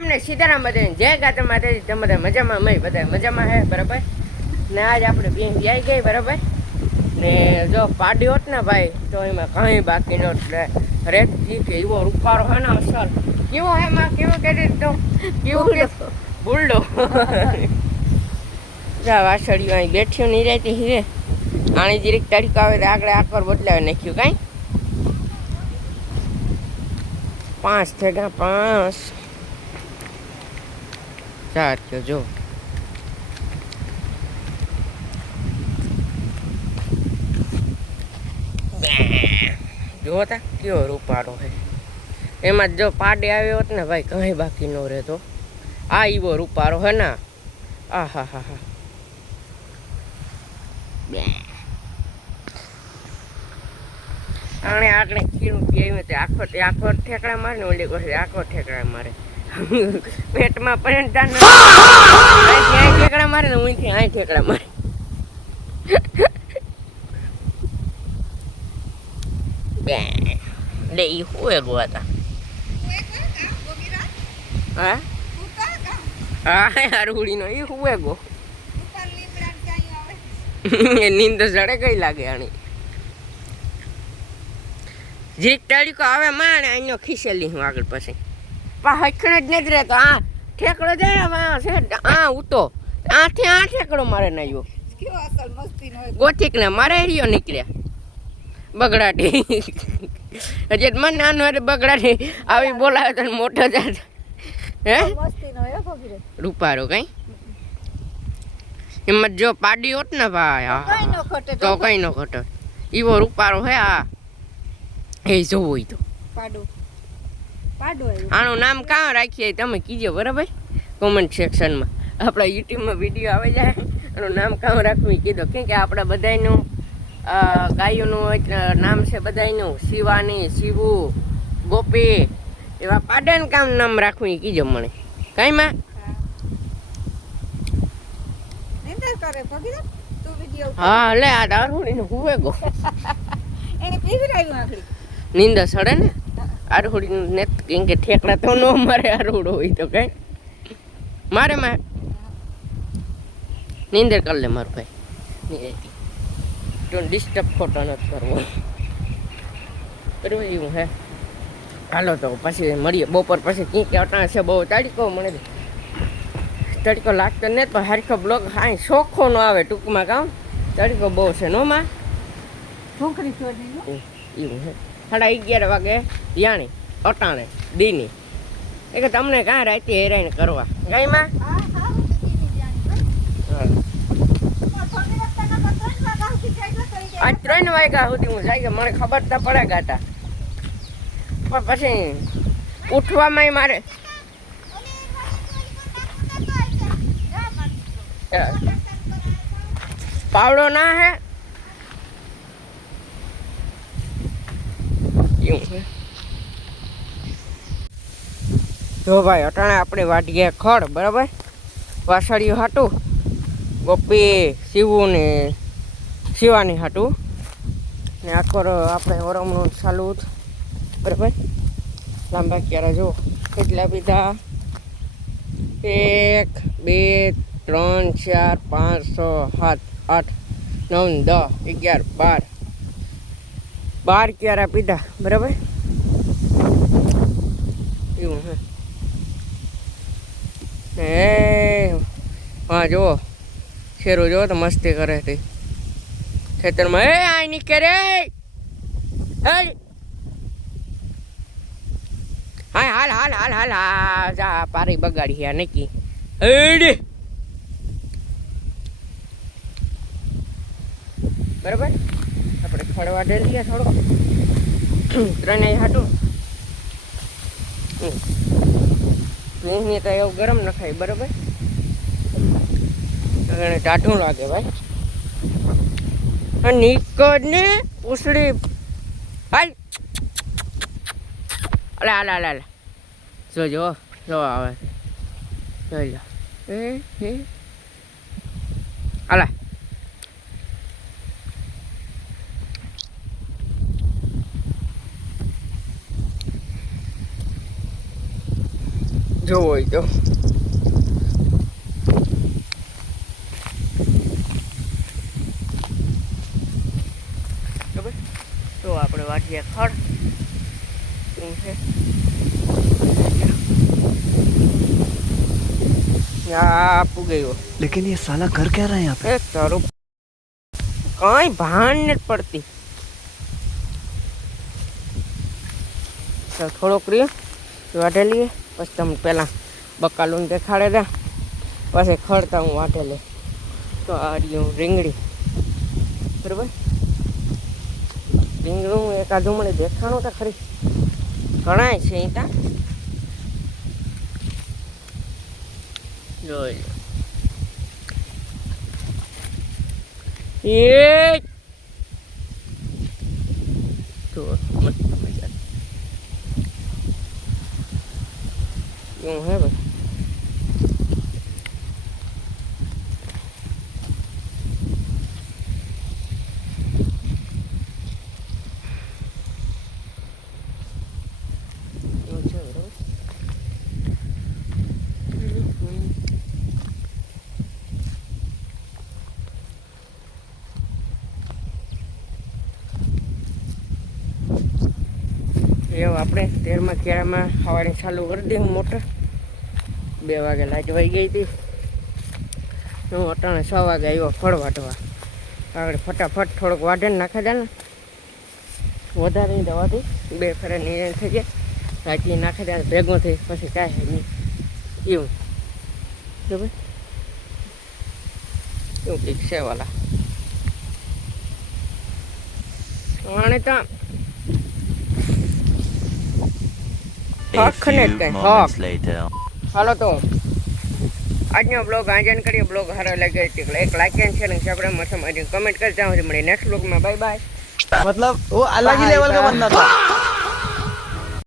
એમને સીતારામ બધાને જય ગાતા માતાજી. તમે બધા મજામાં? અમે બધા મજામાં હે બરાબર. ને આજ આપણે બેન આવી ગઈ બરાબર. ને જો પાડી હોત ને ભાઈ તો એમાં કંઈ બાકી નો રેતી કે એવો રૂપારો હે ને અસર કેવો હે માં કેવો કરી તો કેવો કે બુલડો જા વાસળીઓ અહીં બેઠ્યું નહીં રહેતી હીરે આણી જીરીક તડકા આવે તો આગળ આકર બદલાવી નાખ્યું કાંઈ 5 થઈ ગયા 5 4 થયો જો જોતા કેવો રૂપારો હે એમાં જો પાડે આવ્યો હોત ને ભાઈ કંઈ બાકી ન રહેતો આ એવો રૂપારો હે ને આ હા હા હા આણે આટલે ખીરું પીવ્યું તે આખો ઠેકડા મારે ને ઓલી કહે આખો ઠેકડા મારે પેટમાં પણ ઠેકડા મારે ને અહીંથી અહીં ઠેકડા મારે લે ઈ હું એગો હતા હા હા હરહુડીનો ઈ હું એગો નીંદ સડે કઈ લાગે આની જીરીક તડીકો આવે માણે અહીંનો ખીસેલી હું આગળ પછી હખણ જ નથી રહેતો આ ઠેકડો જાય આ ઉતો આથી આ ઠેકડો મારે નાયો ગોથીક ને મારે રહ્યો નીકળ્યા બગડાટી હજી મને નાનો એટલે બગડાટી આવી બોલાવે તો મોટો જાય હે રૂપારો કઈ એમાં જો પાડી હોત ને ભાઈ તો કઈ નો ખટે એવો રૂપારો હે આ એ જોવો હોય તો આનું નામ કાં રાખીએ તમે કીજો બરાબર કોમેન્ટ સેક્શનમાં આપણા યુટ્યુબમાં વિડીયો આવે જાય એનું નામ કાં રાખવું કીધો કેમ કે આપણા બધાનું ગાયોનું નામ છે બધાનું શિવાની શિવુ ગોપી એવા પાડાને કામ નામ રાખવું કીજો મને કઈ માં હા લે આ દારૂડીને હુવે ગો નીંદર સડે ને આરહુડી ને કેમ કે ઠેકડા તો ન મારે આરહુડો હોય તો કઈ મારે માં નીંદર કરી લે મારું ભાઈ નહીં તો ડિસ્ટર્બ ખોટો નથી કરવો બરાબર એવું હે હાલો તો પછી મળીએ બપોર પછી ક્યાંક અટાણ છે બહુ તડકો મને તડકો લાગતો ને પણ હરખો બ્લોગ હા ચોખ્ખો ન આવે ટૂંકમાં કામ તડકો બહુ છે નો માં છોકરી એવું હે 11:30 વાગે યાણી અટાણે દીની એ કે તમને કાં રાતે હેરાન કરવા ગાયમાં આજ 3 વાગ્યા સુધી હું જાય મને ખબર તો પડે ગાતા પણ પછી ઉઠવામાં મારે પાવડો ના હે જો ભાઈ અટાણે આપણે વાટી ગયા ખડ બરાબર વાસળીઓ હાટું ગોપી શિવુ ને શિવાની હાટું ને આખો આપણે ઓરમનું ચાલુ બરાબર લાંબા ક્યારે જો કેટલા પીધા 1 2 3 4 5 6 7 8 9 10 11 12 ક્યારે પીધા બરાબર એવું હે હા જુઓ શેરો જુઓ તો મસ્તી કરે તે ખેતરમાં એ આ નીકળે હા હાલ હાલ હાલ હાલ હા જા પારી બગાડી છે નક્કી એડી બરાબર આપણે ખડવા ડેલી થોડો 3 હાટું નહીં તો એવું ગરમ ન ખાય બરાબર એને ટાઢું લાગે ભાઈ નીકળ ને ઉસળી હાલ અલે હાલ હાલ હાલ જોજો જો આવે જોઈ લો એ હાલા જોવો હોય તો ખબર તો આપણે વાટીએ ખડ શું છે આપું ગયો लेकिन ये साला कर क्या रहा है यहाँ पे? એ તારું કઈ ભાન નથી પડતી તો થોડોક રહ્યો વાઢે લઈએ પછી તમે પહેલાં બકાલું દેખાડે દે પછી ખડતા હું વાઢે લે તો આ રહ્યું રીંગણી બરાબર રીંગણું એકાદું મળે દેખાણું તો ખરી ઘણાય છે અહીં ત્યાં જોઈ લો એ તો મસ્ત મજા એવું હે ભાઈ એવું છે બરાબર એવું આપણે 13મા કેળામાં સવારે ચાલુ કરી દઈએ મોટર 2 વાગે લાઈટ વહી ગઈ હતી હું અટાણે 6 વાગે આવ્યો ફળ વાટવા આગળ ફટાફટ થોડોક વાઢે નાખી દે ને વધારે નહીં દવાથી 2 ફેરે નિર્ણય થઈ જાય સાચી નાખી દે ભેગો થઈ પછી કાંઈ નહીં એવું બરાબર એવું કંઈક છે વાલા આણે તો હક ને કઈ હક હાલો તો આજનો બ્લોગ આંજન કરીએ બ્લોગ સારો લાગ્યો એક લાઈક એન્ડ શેર અને સબસ્ક્રાઇબ મત કમેન્ટ કરી ત્યાં સુધી મળીએ નેક્સ્ટ બ્લોગમાં બાય બાય मतलब वो अलग ही लेवल का बंदा था।